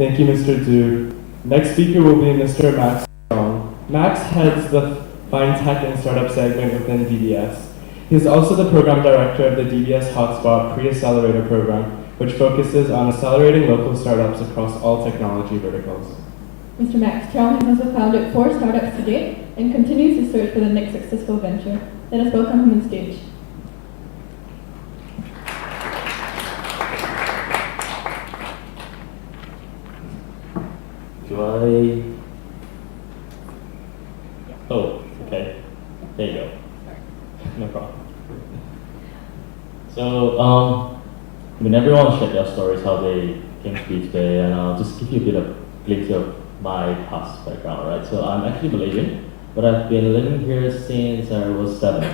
Thank you, Mr. Du. Next speaker will be Mr. Max Tiong. Max heads the fintech and startup segment within DBS. He is also the program director of the DBS HotSpot Pre-accelerator program, which focuses on accelerating local startups across all technology verticals. Mr. Max Tiong has also founded 4 startups to date and continues to search for the next successful venture. Let us welcome him on stage. Oh, okay. There you go. No problem. So, everyone shared their stories, how they came to be today, and I'll just give you a bit of glimpse of my past background, right? So I'm actually Malaysian, but I've been living here since I was 7.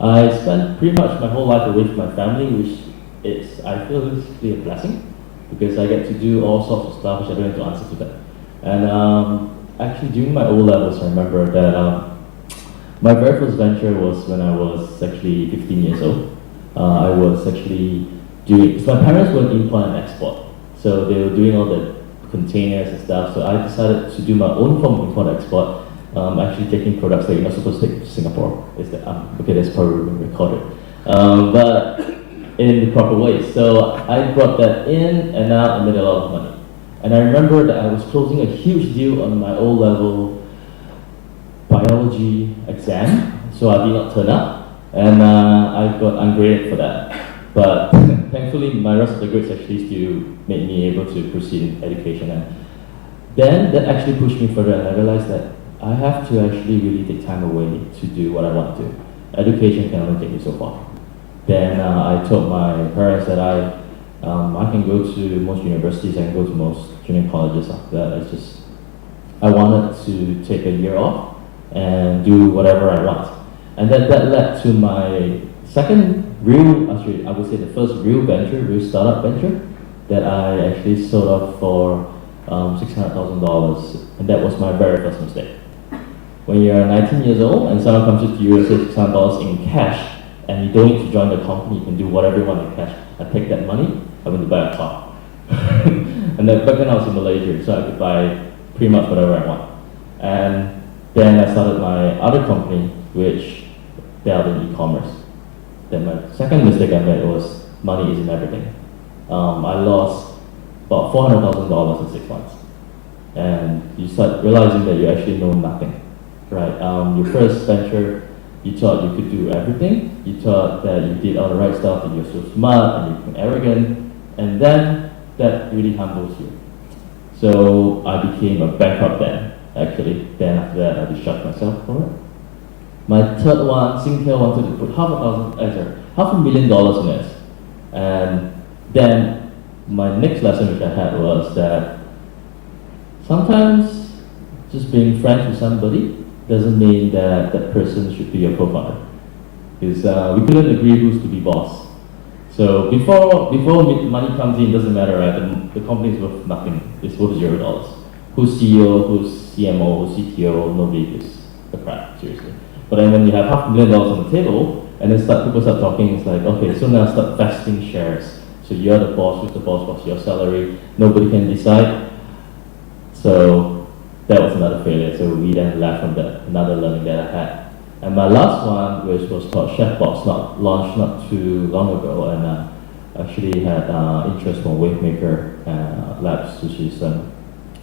I spent pretty much my whole life away from my family, which I feel is really a blessing, because I get to do all sorts of stuff which I don't have to answer to them. And actually during my O-levels, I remember that my very first venture was when I was actually 15 years old. I was actually because my parents were import and export, so they were doing all the containers and stuff, so I decided to do my own form of import and export, actually taking products that you're not supposed to take to Singapore. Okay, that's probably been recorded, but in the proper way. So I brought that in and out and made a lot of money. And I remember that I was closing a huge deal on my O-level biology exam, so I did not turn up, and I got ungraded for that. But thankfully, my rest of the grades actually still made me able to proceed in education. And then that actually pushed me further, and I realized that I have to actually really take time away to do what I want to do. Education can only take me so far. Then I told my parents that I can go to most universities, I can go to most junior colleges after that. I wanted to take a year off and do whatever I want. And that led to my second I would say the first real startup venture, that I actually sold off for $600,000, and that was my very first mistake. When you're 19 years old and someone comes to you and says $600 in cash, and you don't need to join the company, you can do whatever you want in cash. I take that money, I went to buy a car. And then back then I was in Malaysia, so I could buy pretty much whatever I want. And then I started my other company, which dealt in e-commerce. Then my second mistake I made was money isn't everything. I lost about $400,000 in 6 months. And you start realizing that you actually know nothing, right? Your first venture, you thought you could do everything. You thought that you did all the right stuff, and you're so smart and you're arrogant, and then that really humbles you. So I became a bankrupt then, actually. Then after that, I just shut myself from it. My third one, Singtel wanted to put $500,000 in it. And then my next lesson which I had was that sometimes just being friends with somebody doesn't mean that that person should be your co-founder. Because we couldn't agree who's to be boss. So before money comes in, it doesn't matter, right? The company is worth nothing. It's worth $0. Who's CEO, who's CMO, who's CTO, nobody gives a crap, seriously. But then when you have $500,000 on the table, and then people start talking, it's like, okay, so now start vesting shares. So you're the boss, who's the boss, what's your salary, nobody can decide. So that was another failure. So we then left from that, another learning that I had. And my last one, which was called Chefbox, launched not too long ago, and actually had interest from Wavemaker Labs, which is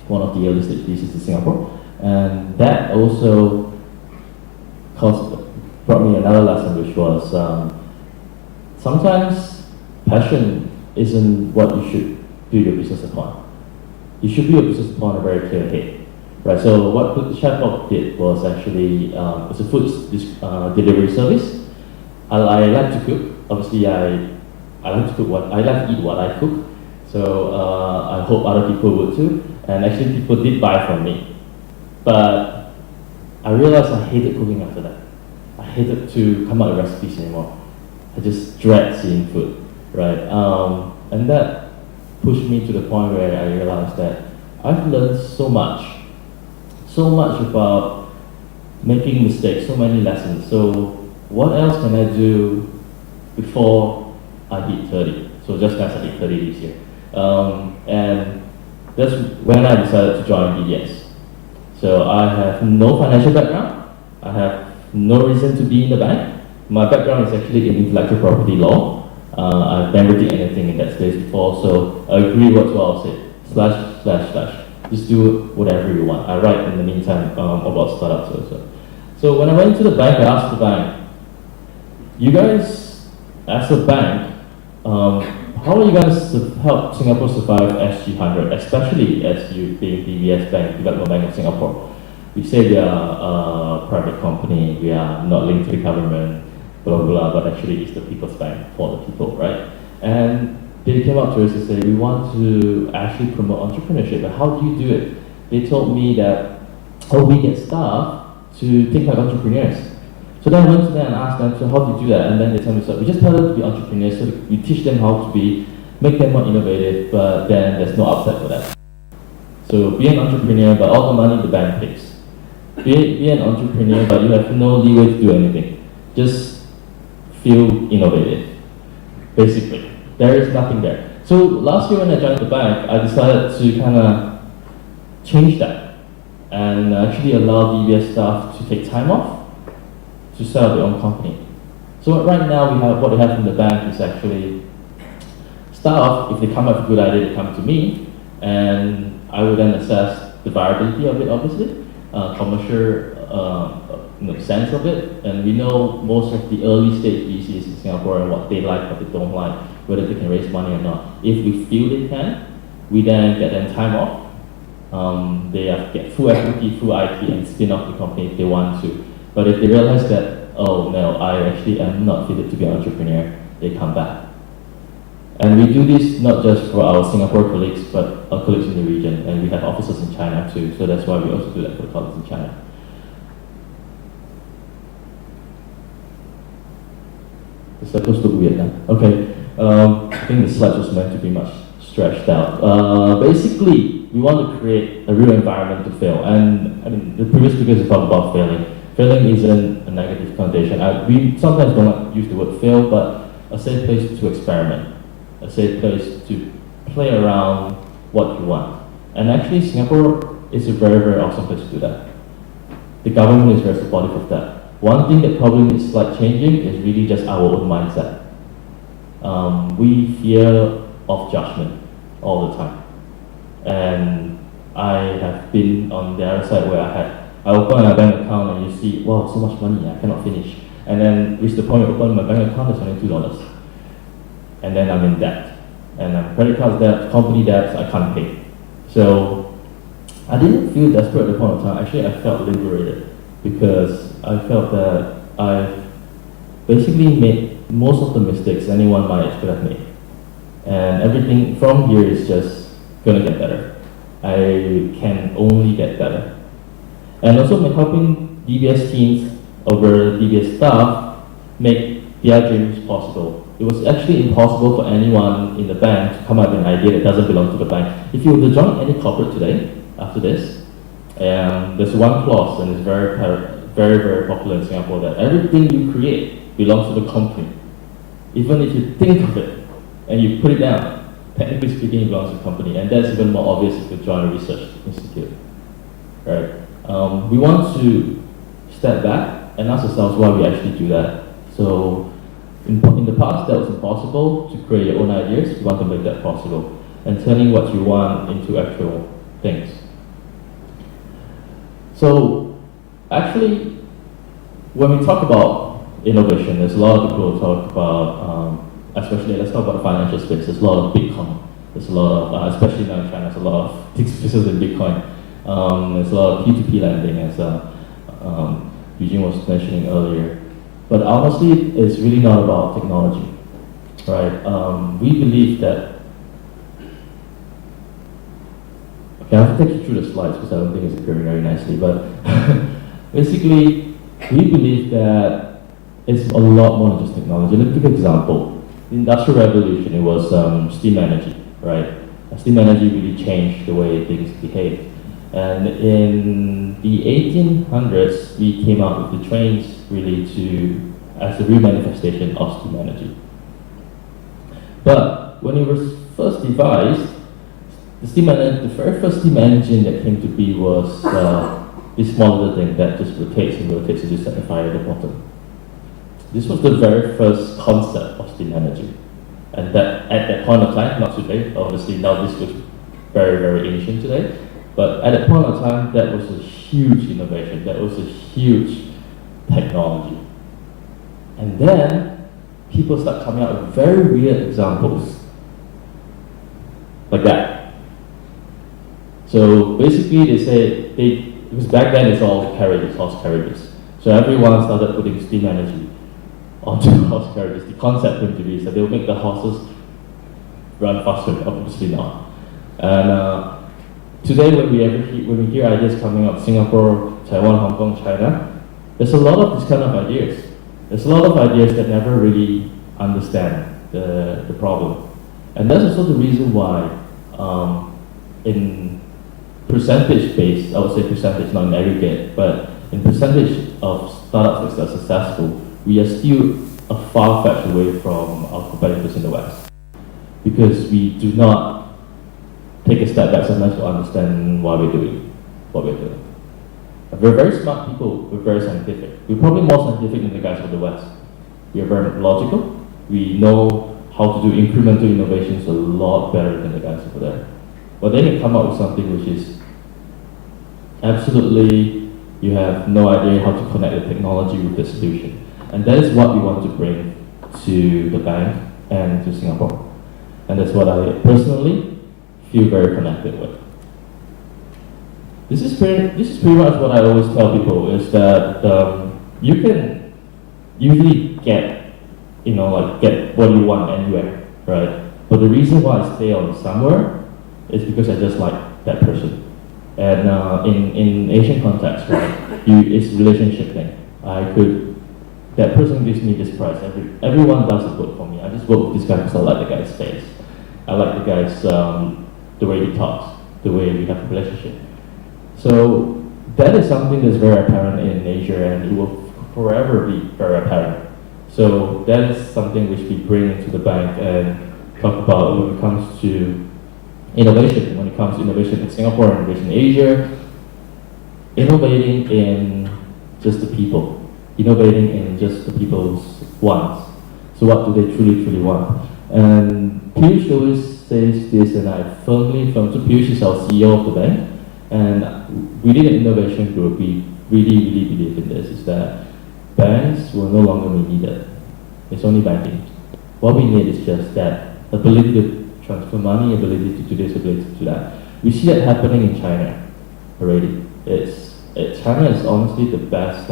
one of the early stage VCs in Singapore. And that also brought me another lesson, which was sometimes passion isn't what you should build your business upon. You should build your business upon a very clear head. Right, so what Chefbox did was actually, it's a food delivery service. I like to cook. Obviously, I like to eat what I cook. So I hope other people would too. And actually, people did buy from me. But I realized I hated cooking after that. I hated to come up with recipes anymore. I just dread seeing food, right? And that pushed me to the point where I realized that I've learned so much about making mistakes, so many lessons. So what else can I do before I hit 30? So just as I hit 30 this year. And That's when I decided to join DBS. So I have no financial background. I have no reason to be in the bank. My background is actually in intellectual property law. I've never did anything in that space before, so I agree with what I'll say. ///. Just do whatever you want. I write in the meantime about startups also. So when I went to the bank, I asked the bank, you guys, as a bank, how are you guys to help Singapore survive SG100, especially as you being DBS Bank, Development Bank of Singapore? We say we are a private company, we are not linked to the government, blah, blah, blah, but actually it's the people's bank for the people, right? And they came up to us and said, we want to actually promote entrepreneurship, but how do you do it? They told me that, oh, we get staff to think like entrepreneurs. So then I went to them and asked them, so how do you do that? And then they told me, so we just tell them to be entrepreneurs, so we teach them how to be, make them more innovative, but then there's no upside for that. So be an entrepreneur, but all the money the bank takes. Be an entrepreneur, but you have no leeway to do anything. Just feel innovative, basically. There is nothing there. So last year when I joined the bank, I decided to kind of change that and actually allow DBS staff to take time off to set up their own company. So right now what we have in the bank is actually staff, if they come up with a good idea, they come to me, and I will then assess the viability of it, obviously, commercial sense of it, and we know most of the early stage VCs in Singapore and what they like, what they don't like, whether they can raise money or not. If we feel they can, we then get them time off. They get full equity, full IP, and spin off the company if they want to. But if they realize that, oh no, I actually am not fitted to be an entrepreneur, they come back. And we do this not just for our Singapore colleagues, but our colleagues in the region, and we have offices in China too, so that's why we also do that for the colleagues in China. The circles look weird now. Okay, I think the slides was meant to be much stretched out. Basically, we want to create a real environment to fail, and I mean, the previous speakers talked about failing. Failing isn't a negative connotation. We sometimes don't use the word fail, but a safe place to experiment, a safe place to play around what you want. And actually, Singapore is a very, very awesome place to do that. The government is very supportive of that. One thing that probably needs slight changing is really just our own mindset. We fear of judgment all the time. And I have been on the other side where I open a bank account and you see, wow, so much money, I cannot finish. And then reach the point of opening my bank account, it's only $2. And then I'm in debt. And I'm credit card debt, company debts, I can't pay. So I didn't feel desperate at the point of time. Actually, I felt liberated because I felt that I basically made most of the mistakes anyone my age could have made. And everything from here is just gonna get better. I can only get better. And also helping DBS teams over DBS staff make their dreams possible. It was actually impossible for anyone in the bank to come up with an idea that doesn't belong to the bank. If you were to join any corporate today, after this, there's one clause, and it's very, very popular in Singapore, that everything you create belongs to the company. Even if you think of it and you put it down, technically speaking, it belongs to the company. And that's even more obvious if you join a research institute, right? We want to step back and ask ourselves why we actually do that. So in the past, that was impossible to create your own ideas. We want to make that possible and turning what you want into actual things. So actually, when we talk about innovation, there's a lot of people who talk about, especially let's talk about the financial space. There's a lot of Bitcoin. There's a lot of, especially now in China, there's a lot of businesses in Bitcoin. There's a lot of P2P lending, as Eugene was mentioning earlier. But honestly, it's really not about technology, right? We believe that. Okay, I have to take you through the slides because I don't think it's appearing very nicely. But basically, we believe that it's a lot more than just technology. Let's give an example. The Industrial Revolution, it was steam energy, right? Steam energy really changed the way things behave. And in the 1800s, we came out with the trains really as a real manifestation of steam energy. But when it was first devised, the very first steam engine that came to be was this small little thing that just rotates and rotates and just set the fire at the bottom. This was the very first concept of steam energy. And that at that point of time, not today, obviously now this looks very, very ancient today, but at that point of time, that was a huge innovation, that was a huge technology. And then people start coming out with very weird examples, like that. So basically they say, because back then it's all carriages, horse carriages. So everyone started putting steam energy onto horse carriages. The concept came to be that they'll make the horses run faster, obviously not. And today when we hear ideas coming up, Singapore, Taiwan, Hong Kong, China, there's a lot of these kind of ideas. There's a lot of ideas that never really understand the problem. And that's also the reason why in percentage based, I would say percentage, not in aggregate, but in percentage of startups that are successful, we are still a far-fetched away from our competitors in the West. Because we do not take a step back sometimes to understand why we're doing what we're doing. We're very smart people, we're very scientific. We're probably more scientific than the guys from the West. We are very logical. We know how to do incremental innovations a lot better than the guys over there. But then you come up with something which is absolutely, you have no idea how to connect the technology with the solution. And that is what we want to bring to the bank and to Singapore. And that's what I personally feel very connected with. This is pretty much what I always tell people, is that you can usually get what you want anywhere, right? But the reason why I stay on somewhere is because I just like that person. And in Asian context, right, it's relationship thing. That person gives me this price. Everyone does a vote for me. I just vote with this guy because I like the guy's face. I like the guy's the way he talks, the way we have a relationship. So that is something that's very apparent in Asia, and it will forever be very apparent. So that is something which we bring into the bank and talk about when it comes to innovation. When it comes to innovation in Singapore, innovation in Asia, innovating in just the people. Innovating in just the people's wants. So what do they truly, truly want? And Piyush always says this, and I firmly, so Piyush is our CEO of the bank, and within an innovation group, we really, really believe in this, is that banks will no longer be needed. It's only banking. What we need is just that ability to transfer money, ability to do this, ability to do that. We see that happening in China already. China is honestly the best,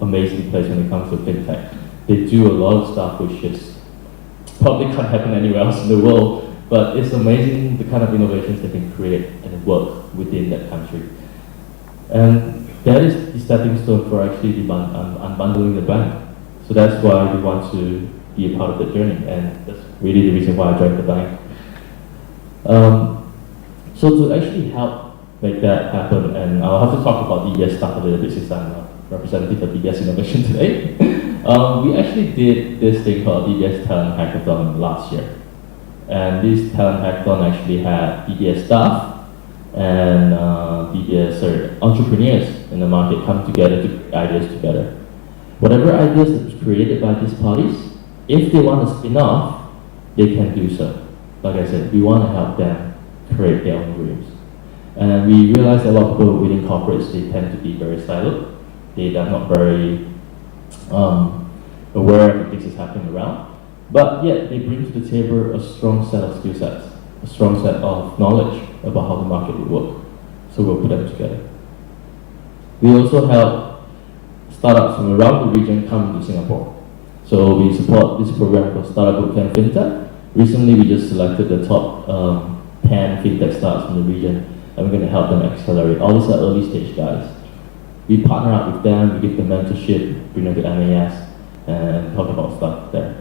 amazing place when it comes to fintech. They do a lot of stuff which is probably can't happen anywhere else in the world, but it's amazing the kind of innovations they can create and work within that country. And that is the stepping stone for actually unbundling the bank. So that's why we want to be a part of the journey, and that's really the reason why I joined the bank. So to actually help make that happen, and I'll have to talk about DBS stuff a little bit since I'm a representative of DBS Innovation today. We actually did this thing called DBS Talent Hackathon last year. And this Talent Hackathon actually had DBS staff and entrepreneurs in the market come together to get ideas together. Whatever ideas that was created by these parties, if they want to spin off, they can do so. Like I said, we want to help them create their own dreams. And we realized that a lot of people within corporates, they tend to be very siloed. They are not very aware of the things that's happening around. But yet, they bring to the table a strong set of skill sets, a strong set of knowledge about how the market would work. So we'll put them together. We also help startups from around the region come to Singapore. So we support this program called Startup Bootcamp Fintech. Recently, we just selected the top 10 fintech startups in the region, and we're going to help them accelerate. All these are early stage guys. We partner up with them, we give them mentorship, bring them to MAS, and talk about stuff there.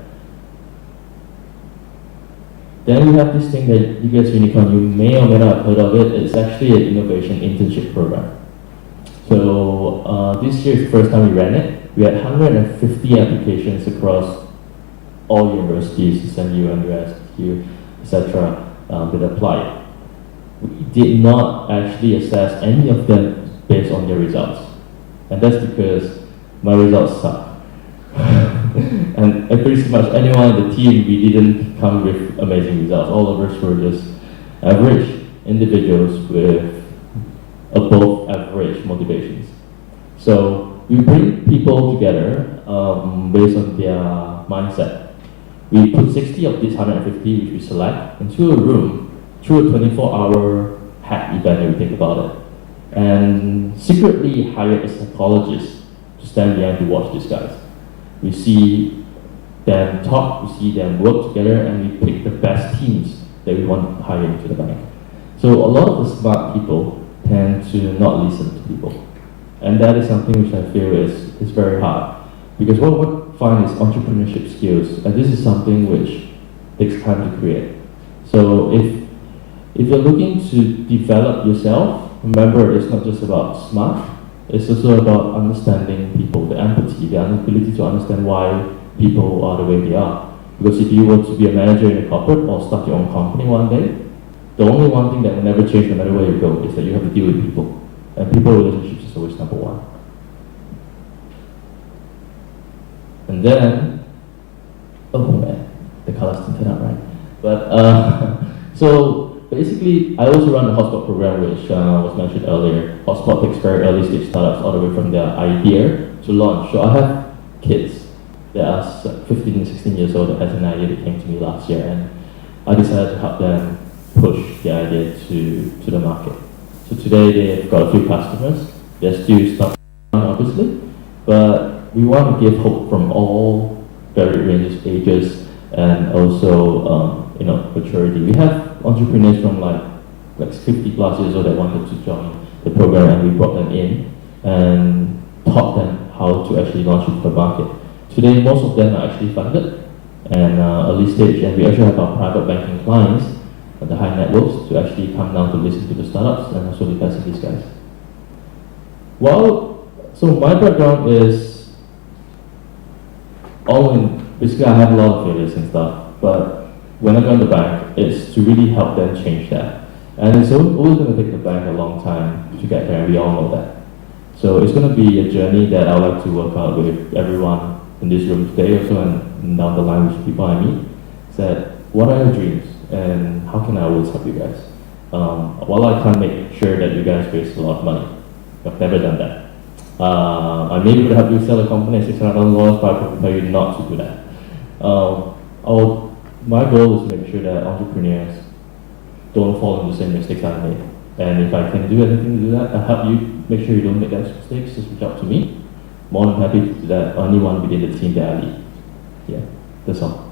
Then we have this thing that DBS Unicorn, you may or may not have heard of it. It's actually an innovation internship program. So this year is the first time we ran it. We had 150 applications across all universities, SMU, NUS, etc. That applied. we did not actually assess any of them based on their results. And that's because my results suck. And pretty much anyone in the team, we didn't come with amazing results. All of us were just average individuals with above average motivations. So we bring people together based on their mindset. We put 60 of these 150, which we select, into a room through a 24-hour hack event, if you think about it, and secretly hire a psychologist to stand behind to watch these guys. We see them talk, we see them work together, and we pick the best teams that we want to hire into the bank. So a lot of the smart people tend to not listen to people. And that is something which I feel is very hard. Because what we find is entrepreneurship skills, and this is something which takes time to create. So if you're looking to develop yourself, remember it's not just about smart, it's also about understanding people, the empathy, the ability to understand why people are the way they are. Because if you were to be a manager in a corporate or start your own company one day, the only one thing that will never change no matter where you go is that you have to deal with people. And people relationships is always number one. And then, oh man, the colors didn't turn out right. But, so basically, I also run the HotSpot program, which was mentioned earlier. HotSpot takes very early stage startups all the way from their idea to launch. So I have kids that are 15 and 16 years old that has an idea that came to me last year, and I decided to help them push the idea to the market. So today they've got a few customers. They're still starting, obviously, but we want to give hope from all varied ranges, ages, and also maturity. We have entrepreneurs from like 50 plus years old that wanted to join the program, and we brought them in and taught them how to actually launch into the market. Today, most of them are actually funded and early stage, and we actually have our private banking clients, the high net worths, to actually come down to listen to the startups and also invest in these guys. So my background is basically I have a lot of failures and stuff, but when I joined the bank, it's to really help them change that. And it's always going to take the bank a long time to get there, and we all know that. So it's going to be a journey that I would like to work out with everyone in this room today also, and down the line with people I meet. That what are your dreams, and how can I always help you guys? While I can't make sure that you guys waste a lot of money, I've never done that. I may be able to help you sell a company at $600,000, but I prefer you not to do that. My goal is to make sure that entrepreneurs don't fall into the same mistakes I made. And if I can do anything to do that, I'll help you make sure you don't make those mistakes. Just reach out to me. More than happy to do that. Anyone within the team that I lead. Yeah, that's all.